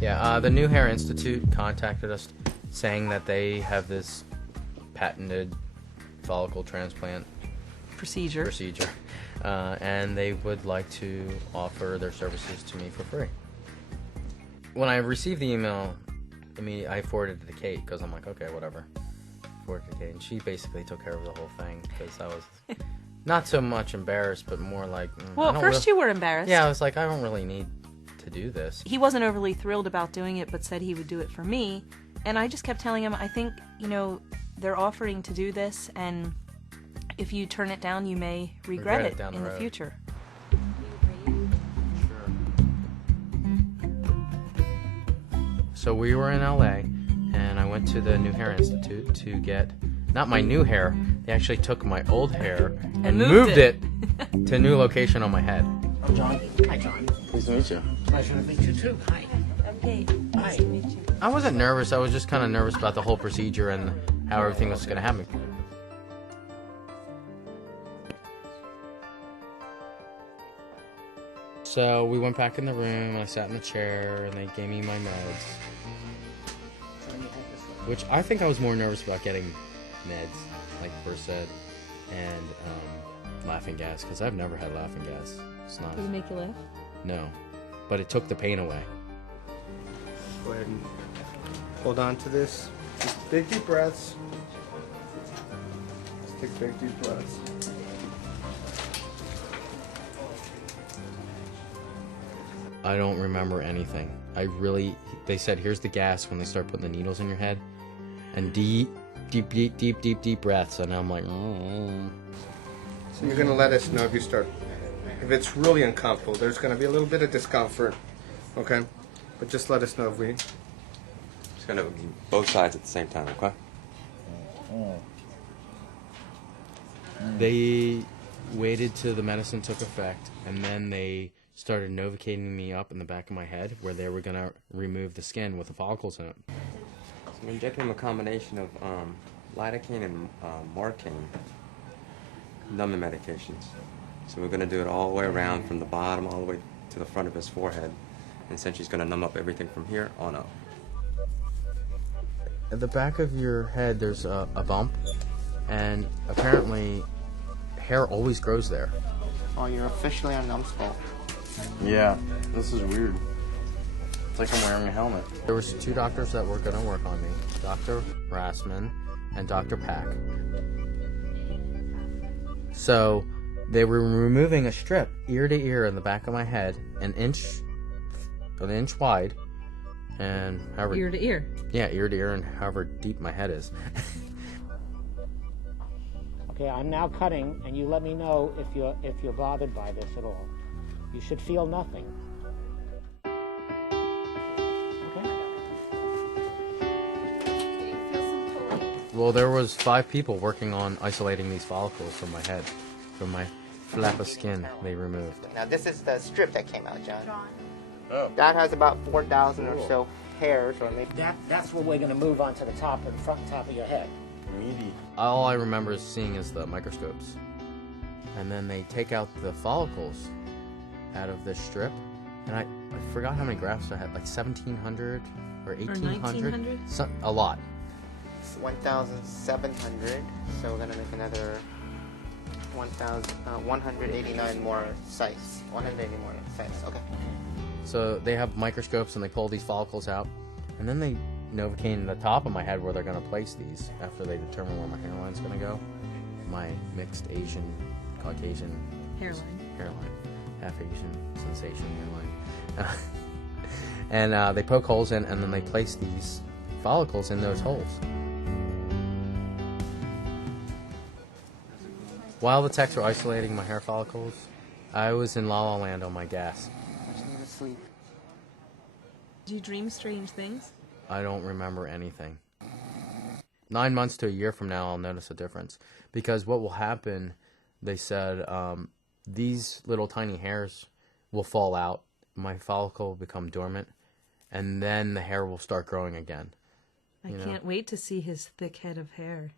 Yeah, the New Hair Institute contacted us saying that they have this patented follicle transplant Procedure. And they would like to offer their services to me for free. When I received the email, I forwarded it to Kate because I'm like, okay, whatever. Forwarded it to Kate, and she basically took care of the whole thing because I was not so much embarrassed, but more like, well, at first you were embarrassed. Yeah, I was like, I don't really need to do this. He wasn't overly thrilled about doing it, but said he would do it for me. And I just kept telling him, I think, they're offering to do this, and if you turn it down, you may regret it in the future. So we were in LA, and I went to the New Hair Institute to get, not my new hair, they actually took my old hair and moved it to a new location on my head. I'm John. Hi, John. Pleased to meet you. Pleasure to meet you, too. Hi. Okay. Hi. Nice to meet you. I wasn't nervous, I was just kind of nervous about the whole procedure and how everything was going to happen. So we went back in the room, and I sat in the chair, and they gave me my meds. Which I think I was more nervous about getting meds, like Versed and laughing gas, because I've never had laughing gas. It's not. Did it make you laugh? No, but it took the pain away. Go ahead and hold on to this. Just big deep breaths. Just take big deep breaths. I don't remember anything. They said, here's the gas when they start putting the needles in your head. And deep breaths. And I'm like, oh. So you're going to let us know if if it's really uncomfortable. There's going to be a little bit of discomfort, okay? But just let us know if we... Just going to both sides at the same time, okay? They waited till the medicine took effect, and then they started novocating me up in the back of my head where they were going to remove the skin with the follicles in it. So we're injecting him a combination of lidocaine and morphine, numbing medications. So we're going to do it all the way around from the bottom all the way to the front of his forehead. And essentially he's going to numb up everything from here on up. At the back of your head there's a bump, and apparently hair always grows there. Oh, you're officially on numbskull. Yeah, this is weird. It's like I'm wearing a helmet. There was 2 doctors that were going to work on me, Dr. Rassman and Dr. Pack. So they were removing a strip ear to ear in the back of my head, an inch wide, and however Ear to ear. Yeah, ear to ear, and however deep my head is. Okay, I'm now cutting, and you let me know if you're bothered by this at all. You should feel nothing. Okay. Well, there was 5 people working on isolating these follicles from my head, from my flap of skin they removed. Now this is the strip that came out, John. Oh. That has about 4,000 or so hairs, or maybe. That's what we're going to move on to the top and front top of your head. Meaty. All I remember seeing is the microscopes. And then they take out the follicles out of this strip. And I forgot how many grafts I had, like 1,700 or 1,800? 1,900? A lot. It's 1,700, so we're going to make another 189 more sites. 180 more sites, okay. So they have microscopes and they pull these follicles out. And then they Novocaine the top of my head where they're going to place these after they determine where my hairline's going to go. My mixed Asian, Caucasian Hairline. Half Asian sensation hairline. And they poke holes in, and then they place these follicles in those holes. While the techs were isolating my hair follicles, I was in La La Land on my gas. I just need to sleep. Do you dream strange things? I don't remember anything. 9 months to a year from now, I'll notice a difference. Because what will happen, they said, these little tiny hairs will fall out, my follicle will become dormant, and then the hair will start growing again. I can't wait to see his thick head of hair.